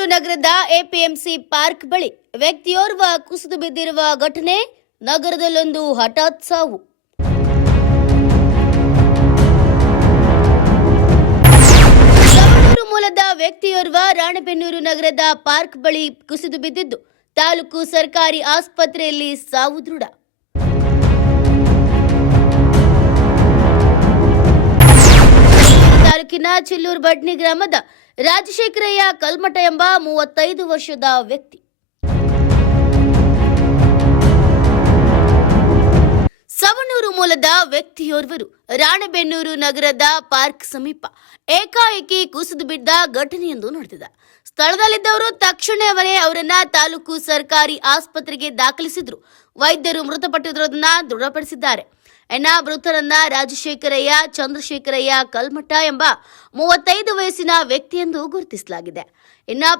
ರಾಣೆಬೆನ್ನೂರು ನಗರದ APMC park ಬಳಿ ವ್ಯಕ್ತಿಯೋರ್ವ ಕುಸಿದು ಬಿದ್ದಿರುವ ಘಟನೆ, ನಗರದಲ್ಲೊಂದು ಹಠಾತ್ ಸಾವು. ಸವಣೂರು ಮೂಲದ ವ್ಯಕ್ತಿಯೋರ್ವ ರಾಣೆಬೆನ್ನೂರು ನಗರದ ಪಾರ್ಕ್ ಬಳಿ ಕುಸಿದು ಬಿದ್ದಿದ್ದು, ತಾಲೂಕು ಸರ್ಕಾರಿ ಆಸ್ಪತ್ರೆಯಲ್ಲಿ ಸಾವು ದೃಢ. ತಾಲೂಕಿನ ಚಿಲ್ಲೂರು ಬಡ್ನಿ ಗ್ರಾಮದ ರಾಜಶೇಖರಯ್ಯ ಕಲ್ಮಠ ಎಂಬ 35 ವರ್ಷದ ವ್ಯಕ್ತಿ ಸವಣೂರು ಮೂಲದ ವ್ಯಕ್ತಿಯೋರ್ವರು ರಾಣೆಬೆನ್ನೂರು ನಗರದ ಪಾರ್ಕ್ ಸಮೀಪ ಏಕಾಏಕಿ ಕುಸಿದು ಬಿದ್ದ ಘಟನೆಯೊಂದು ನಡೆದಿದೆ. ಸ್ಥಳದಲ್ಲಿದ್ದವರು ತಕ್ಷಣವೇ ಅವರನ್ನ ತಾಲೂಕು ಸರ್ಕಾರಿ ಆಸ್ಪತ್ರೆಗೆ ದಾಖಲಿಸಿದ್ರು. ವೈದ್ಯರು ಮೃತಪಟ್ಟಿರುವುದನ್ನು ದೃಢಪಡಿಸಿದ್ದಾರೆ. ಮೃತರನ್ನ ರಾಜಶೇಖರಯ್ಯ ಚಂದ್ರಶೇಖರಯ್ಯ ಕಲ್ಮಠ ಎಂಬ 35 ವಯಸ್ಸಿನ ವ್ಯಕ್ತಿಯೆಂದು ಗುರುತಿಸಲಾಗಿದೆ.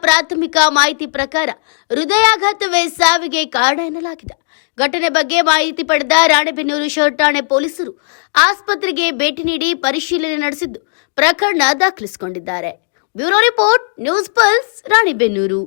ಪ್ರಾಥಮಿಕ ಮಾಹಿತಿ ಪ್ರಕಾರ ಹೃದಯಾಘಾತವೇ ಸಾವಿಗೆ ಕಾರಣ ಎನ್ನಲಾಗಿದೆ. ಘಟನೆ ಬಗ್ಗೆ ಮಾಹಿತಿ ಪಡೆದ ರಾಣೆಬೆನ್ನೂರು ಶಹರ್ ಠಾಣೆ ಪೊಲೀಸರು ಆಸ್ಪತ್ರೆಗೆ ಭೇಟಿ ನೀಡಿ ಪರಿಶೀಲನೆ ನಡೆಸಿದ್ದು ಪ್ರಕರಣ ದಾಖಲಿಸಿಕೊಂಡಿದ್ದಾರೆ. Bureau report, news pulse, Ranebennur.